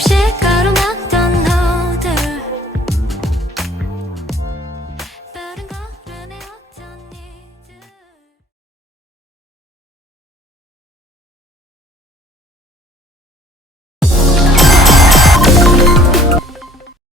się